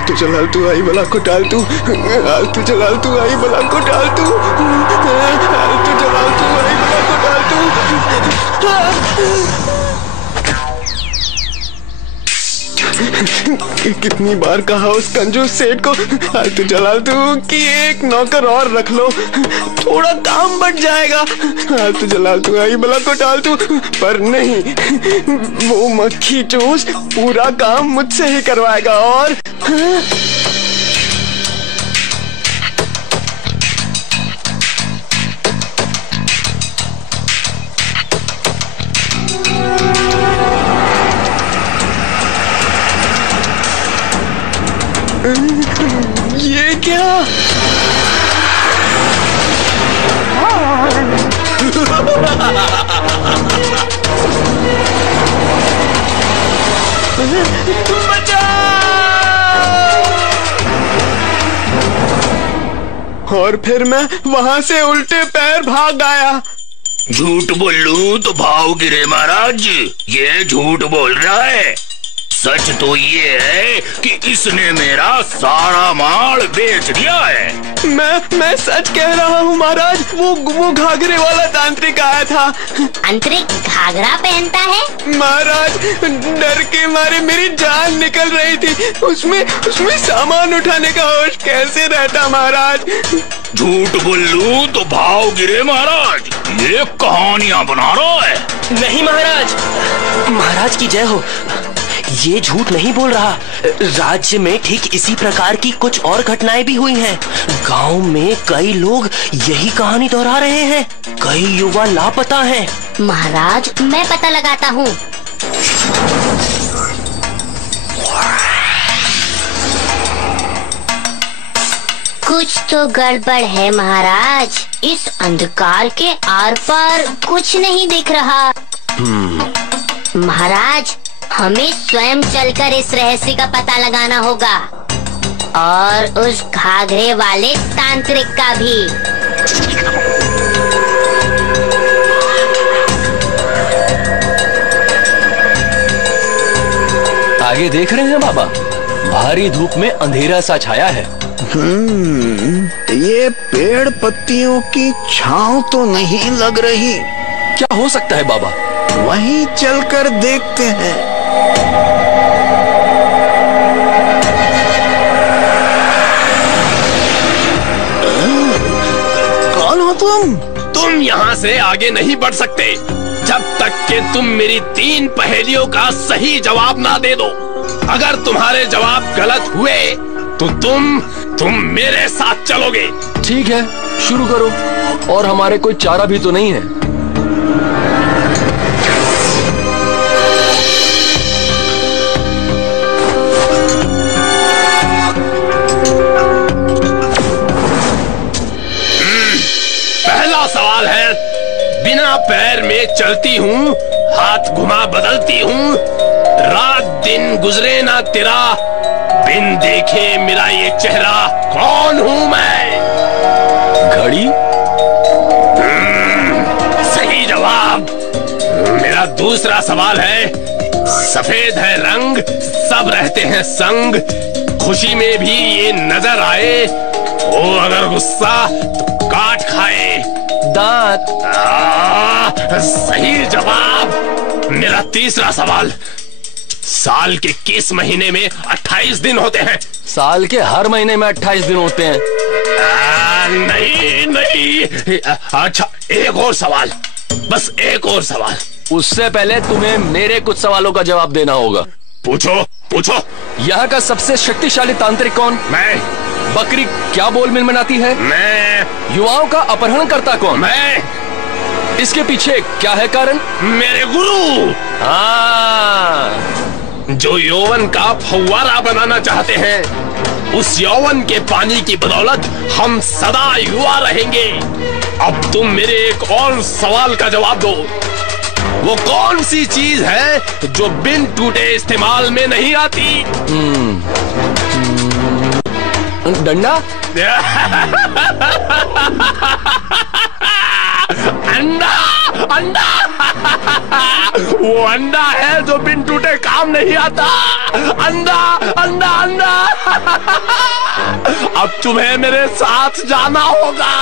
आलतू चलालतू आई बला को टालतू, आलतू चलालतू आई बला को टालतू, आलतू चलालतू आई बला को टालतू। कितनी बार कहा उस कंजूस सेठ को आलतू चलालतू कि एक नौकर और रख लो, थोड़ा काम बढ़ जाएगा। आलतू चलालतू आई बला को टालतू, पर नहीं, वो मक्खी चूस पूरा काम मुझसे ही करवाएगा। और ये क्या? और फिर मैं वहां से उल्टे पैर भाग आया। झूठ बोलूं तो भाव गिरे महाराज, ये झूठ बोल रहा है। सच तो ये है कि इसने मेरा सारा माल बेच दिया है। मैं सच कह रहा हूँ महाराज, वो घाघरे वाला तांत्रिक आया था। तांत्रिक घाघरा पहनता है? महाराज डर के मारे मेरी जान निकल रही थी, उसमें सामान उठाने का होश कैसे रहता महाराज। झूठ बोलूं तो भाव गिरे महाराज, ये कहानियां बना रहा है। नहीं महाराज, महाराज की जय हो, ये झूठ नहीं बोल रहा। राज्य में ठीक इसी प्रकार की कुछ और घटनाएं भी हुई हैं। गांव में कई लोग यही कहानी दोहरा रहे हैं, कई युवा लापता हैं। महाराज मैं पता लगाता हूँ। कुछ तो गड़बड़ है महाराज, इस अंधकार के आर पार कुछ नहीं दिख रहा। महाराज हमें स्वयं चलकर इस रहस्य का पता लगाना होगा, और उस घाघरे वाले तांत्रिक का भी। आगे देख रहे हैं बाबा, भारी धूप में अंधेरा सा छाया है। ये पेड़ पत्तियों की छांव तो नहीं लग रही। क्या हो सकता है बाबा? वहीं चलकर देखते हैं। कौन हो तुम? तुम यहाँ से आगे नहीं बढ़ सकते जब तक कि तुम मेरी 3 पहेलियों का सही जवाब ना दे दो। अगर तुम्हारे जवाब गलत हुए तो तुम मेरे साथ चलोगे। ठीक है, शुरू करो, और हमारे कोई चारा भी तो नहीं है। पहला सवाल है, बिना पैर में चलती हूँ, हाथ घुमा बदलती हूँ, रात दिन गुजरे ना तेरा, बिन देखे मेरा ये चेहरा, कौन हूँ मैं? घड़ी? सही जवाब। मेरा दूसरा सवाल है, सफेद है रंग, सब रहते हैं संग, खुशी में भी ये नजर आए, वो अगर गुस्सा तो काट खाए। दांत? सही जवाब। मेरा तीसरा सवाल, साल के किस महीने में 28 दिन होते हैं? साल के हर महीने में 28 दिन होते हैं। नहीं। अच्छा, एक और सवाल, बस एक और सवाल। उससे पहले तुम्हें मेरे कुछ सवालों का जवाब देना होगा। पूछो। यहाँ का सबसे शक्तिशाली तांत्रिक कौन? मैं। बकरी क्या बोल मिनमिनाती है? मैं। युवाओं का अपहरण करता कौन? मैं। इसके पीछे क्या है कारण? मेरे गुरु। हाँ, जो यौवन का फव्वारा बनाना चाहते हैं, उस यौवन के पानी की बदौलत हम सदा युवा रहेंगे। अब तुम मेरे एक और सवाल का जवाब दो, वो कौन सी चीज है जो बिन टूटे इस्तेमाल में नहीं आती? डंडा? अंडा। अंडा वो अंडा है जो बिन टूटे काम नहीं आता। अंडा अंडा अंडा अब तुम्हें मेरे साथ जाना होगा।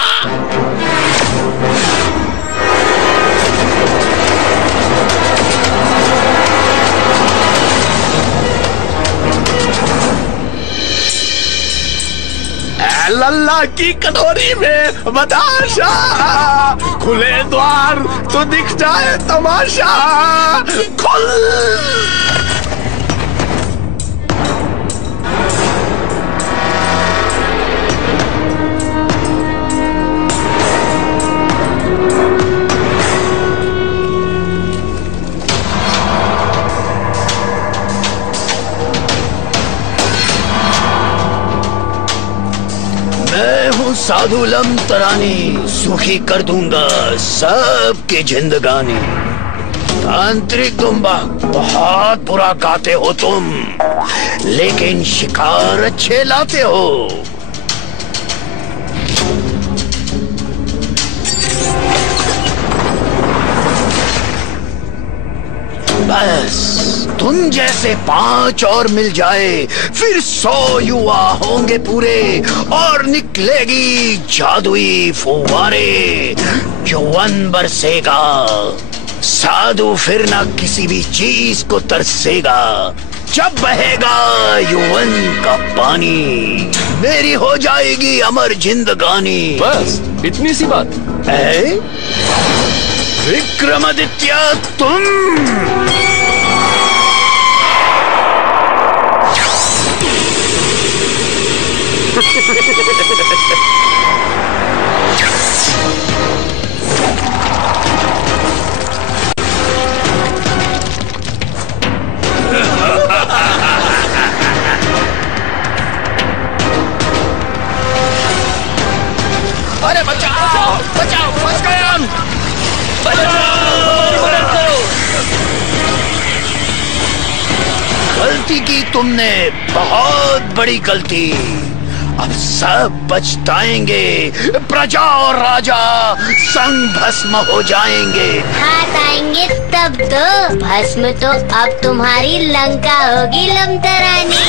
लल्ला की कटोरी में बताशा, खुले द्वार तो दिख जाए तमाशा। खुल साधु लम तरानी, सुखी कर दूंगा सबकी जिंदगानी। तांत्रिक दुम्बा, बहुत बुरा गाते हो तुम, लेकिन शिकार अच्छे लाते हो। बस तुम जैसे 5 और मिल जाए, फिर 100 युवा होंगे पूरे और निकलेगी जादुई फुव्वारे। यौवन बरसेगा, साधु फिर ना किसी भी चीज को तरसेगा। जब बहेगा यौवन का पानी, मेरी हो जाएगी अमर जिंदगानी। बस इतनी सी बात है? विक्रमादित्य तुम अरे बचाओ बचाओ, फंस गए हम। गलती की तुमने, बहुत बड़ी गलती। अब सब पछताएंगे, प्रजा और राजा संग भस्म हो जाएंगे। हाथ आएंगे तब तो, भस्म तो अब तुम्हारी लंका होगी लमतरानी।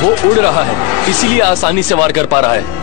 वो उड़ रहा है, इसीलिए आसानी से वार कर पा रहा है।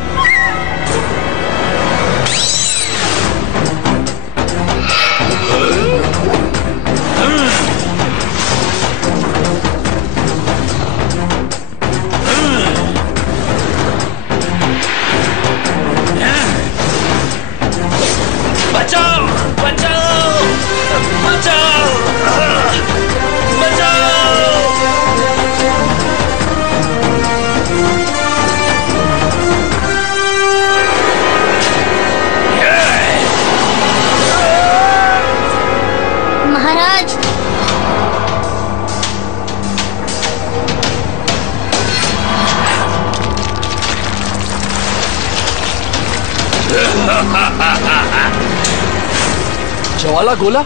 ज्वाला गोला,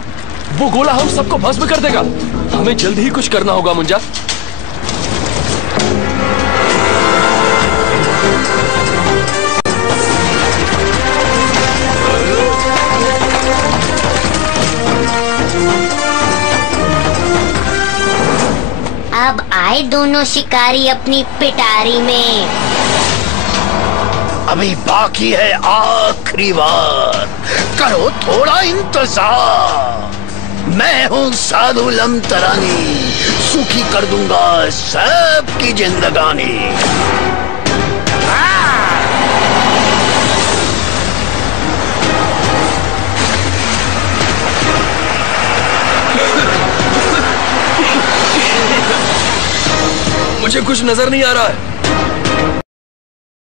वो गोला हम सबको भस्म कर देगा। हमें जल्दी ही कुछ करना होगा मुंजा। अब आए दोनों शिकारी अपनी पिटारी में। अभी बाकी है आखिरी बार, करो थोड़ा इंतजार। मैं हूँ साधु लमतरानी, सुखी कर दूंगा सबकी जिंदगानी। मुझे कुछ नजर नहीं आ रहा है।